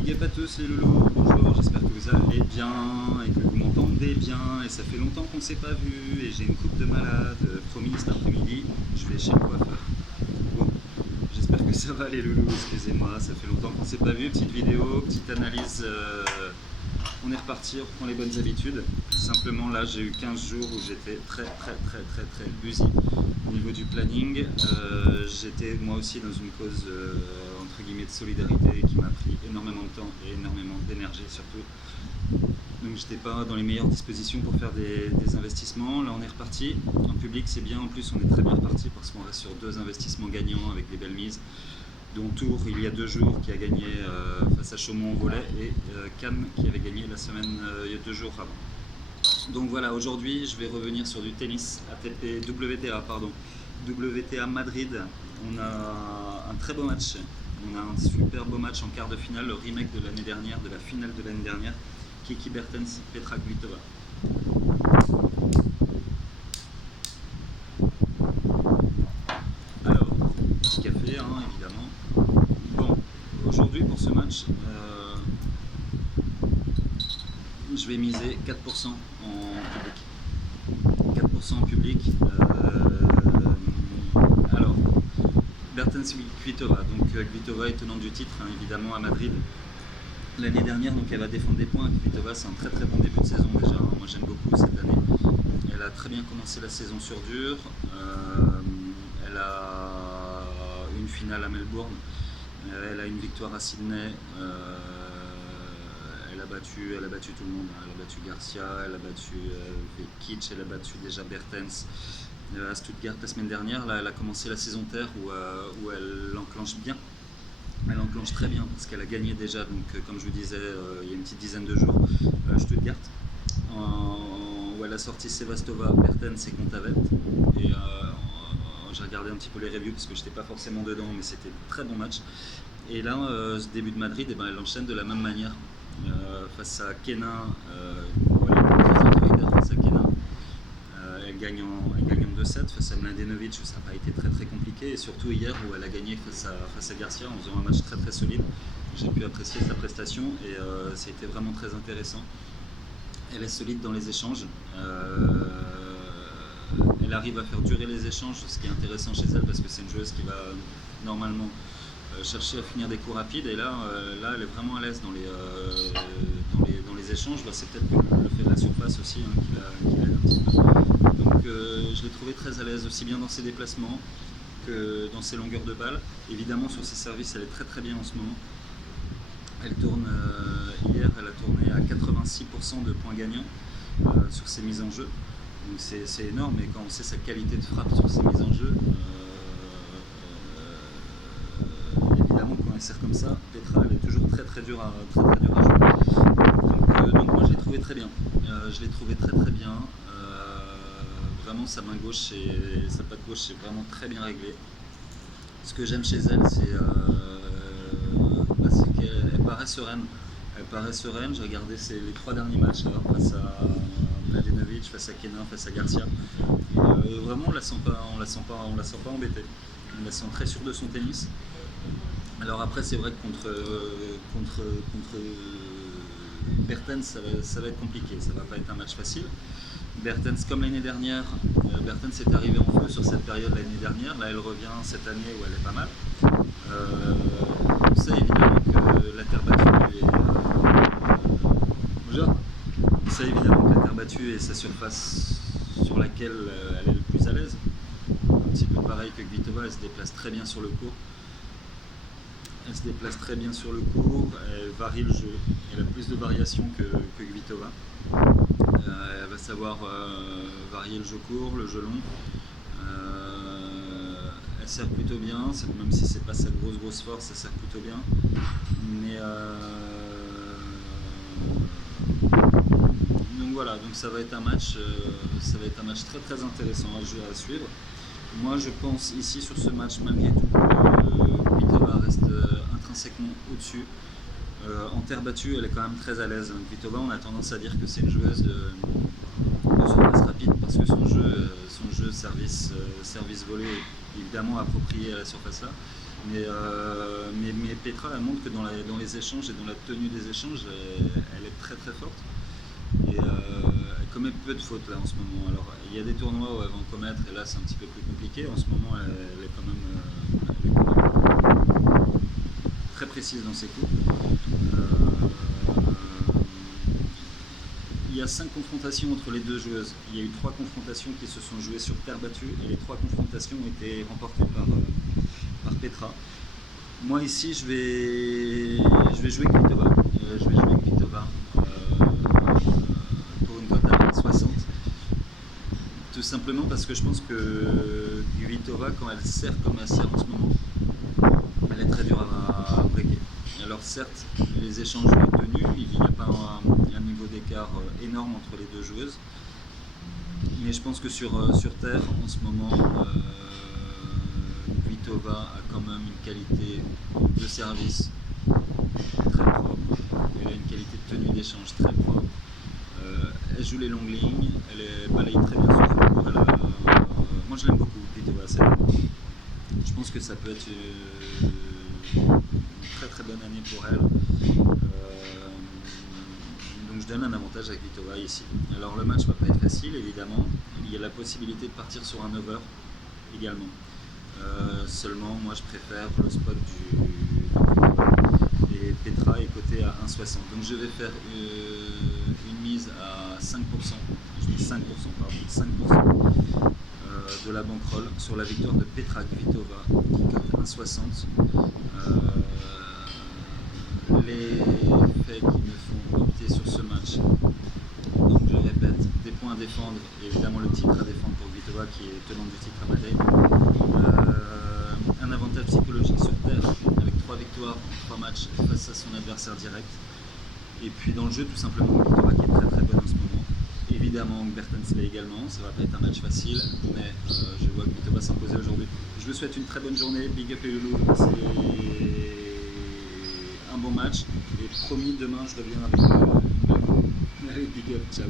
Big up à tous les loulous, bonjour, j'espère que vous allez bien et que vous m'entendez bien. Et ça fait longtemps qu'on ne s'est pas vu et j'ai une coupe de malade. Promis, cet après-midi, je vais chez le coiffeur. Bon, j'espère que ça va les loulous, excusez-moi, ça fait longtemps qu'on ne s'est pas vu. Petite vidéo, petite analyse. On est reparti, on reprend les bonnes habitudes. Simplement là, j'ai eu 15 jours où j'étais très busy au niveau du planning. J'étais moi aussi dans une cause entre guillemets de solidarité qui m'a pris énormément de temps et énormément d'énergie surtout. Donc j'étais pas dans les meilleures dispositions pour faire des investissements. Là on est reparti. En public c'est bien, en plus on est très bien reparti parce qu'on reste sur 2 investissements gagnants avec des belles mises, dont Tours il y a 2 jours qui a gagné face à Chaumont au volet et Cannes qui avait gagné la semaine il y a 2 jours avant. Donc voilà, aujourd'hui je vais revenir sur du tennis ATP, WTA Madrid. On a un très beau match, on a un super beau match en quart de finale, le remake de l'année dernière, de la finale de l'année dernière, Kiki Bertens, Petra Kvitova. Alors, petit café évidemment. Bon, aujourd'hui pour ce match, je vais miser 4% en public. 4% en public. Alors, Bertens Kvitova. Donc Kvitova est tenante du titre, évidemment, à Madrid. L'année dernière, donc elle va défendre des points. Kvitova, c'est un très bon début de saison déjà. Moi, j'aime beaucoup cette année. Elle a très bien commencé la saison sur dur. Elle a une finale à Melbourne. Elle a une victoire à Sydney. Elle a battu tout le monde. Elle a battu Garcia, elle a battu Vekic, elle a battu déjà Bertens à Stuttgart la semaine dernière. Là, elle a commencé la saison terre où elle enclenche bien. Elle enclenche très bien parce qu'elle a gagné déjà, donc comme je vous disais, il y a une petite dizaine de jours, Stuttgart, où elle a sorti Sevastova, Bertens et Kontavet. Et j'ai regardé un petit peu les reviews parce que je n'étais pas forcément dedans, mais c'était un très bon match. Et là, ce début de Madrid, elle enchaîne de la même manière. Face à Kenin, elle est très autoritaire face à Kenin. Elle gagne en 2-7 face à Mladenovic, où ça n'a pas été très compliqué, et surtout hier où elle a gagné face à Garcia en faisant un match très solide. J'ai pu apprécier sa prestation et ça a été vraiment très intéressant. Elle est solide dans les échanges. Elle arrive à faire durer les échanges, ce qui est intéressant chez elle parce que c'est une joueuse qui va normalement chercher à finir des coups rapides, et là elle est vraiment à l'aise dans les échanges. C'est peut-être le fait de la surface aussi qui l'aide un petit peu. Donc je l'ai trouvé très à l'aise aussi bien dans ses déplacements que dans ses longueurs de balle. Évidemment sur ses services elle est très bien en ce moment. Elle tourne, hier elle a tourné à 86% de points gagnants sur ses mises en jeu. Donc c'est énorme, et quand on sait sa qualité de frappe sur ses mises en jeu, évidemment quand elle sert comme ça, Petra elle est toujours très dure à jouer. Donc moi je l'ai trouvé très bien. Je l'ai trouvé très bien. Vraiment sa main gauche et sa patte gauche c'est vraiment très bien réglé. Ce que j'aime chez elle c'est qu'elle paraît sereine. Elle paraît sereine. J'ai regardé les 3 derniers matchs là, face à Mladenovic, face à Kenin, face à Garcia. Vraiment on la sent pas embêtée. On la sent très sûre de son tennis. Alors après c'est vrai que contre Bertens ça va être compliqué, ça va pas être un match facile. Bertens comme l'année dernière, Bertens est arrivée en feu sur cette période l'année dernière, là elle revient cette année où elle est pas mal. On sait évidemment que la terre battue est sa surface sur laquelle elle est le plus à l'aise. Un petit peu pareil que Kvitova, elle se déplace très bien sur le court. Elle varie le jeu, elle a plus de variations que Kvitova. Elle va savoir varier le jeu court, le jeu long. Elle sert plutôt bien, même si c'est pas sa grosse force, elle sert plutôt bien. Mais donc voilà, donc ça va être un match très intéressant à suivre. Moi je pense ici sur ce match malgré tout que Kvitova reste intrinsèquement au-dessus. En terre battue elle est quand même très à l'aise. Kvitova on a tendance à dire que c'est une joueuse de surface rapide parce que son jeu service volé est évidemment approprié à la surface là. Mais Petra, elle montre que dans les échanges et dans la tenue des échanges, elle est très très forte. Et elle commet peu de fautes là en ce moment. Alors il y a des tournois où elle va en commettre et là c'est un petit peu plus compliqué. En ce moment elle est quand même très précise dans ses coups. Il y a 5 confrontations entre les deux joueuses. Il y a eu 3 confrontations qui se sont jouées sur terre battue et les 3 confrontations ont été remportées par Petra. Moi ici je vais jouer Kvitova. Je vais jouer Kvitova pour une cote à 1,60. Tout simplement parce que je pense que Kvitova, quand elle sert comme elle sert en ce moment, elle est très dure à breaker. Alors certes, les échanges sont tenus, il n'y a pas un niveau d'écart énorme entre les deux joueuses. Mais je pense que sur terre, en ce moment, Kvitova a quand même une qualité de service très propre. Elle a une qualité de tenue d'échange très propre. Elle joue les longues lignes, elle balaye très bien son cours. Moi je l'aime beaucoup, Kvitova. Je pense que ça peut être une très très bonne année pour elle. Donc je donne un avantage à Kvitova ici. Alors le match ne va pas être facile évidemment. Il y a la possibilité de partir sur un over également. Seulement moi je préfère le spot du et Petra est coté à 1,60. Donc je vais faire une mise à 5%. Je dis 5%, pardon, 5% de la bankroll sur la victoire de Petra Kvitova qui cote 1,60. Les faits qui me font opter sur ce match, donc je répète, des points à défendre et évidemment le titre à défendre pour Kvitova qui est tenant du titre à Madrid. Un avantage psychologique sur terre avec 3 victoires en 3 matchs face à son adversaire direct. Et puis dans le jeu tout simplement Kvitova qui est très très bonne en ce moment. Évidemment Bertensler également, ça va pas être un match facile, mais je vois Kvitova s'imposer aujourd'hui. Je vous souhaite une très bonne journée, big up les loulous, c'est un bon match et promis demain je reviens avec une belle go. Allez, big up, ciao.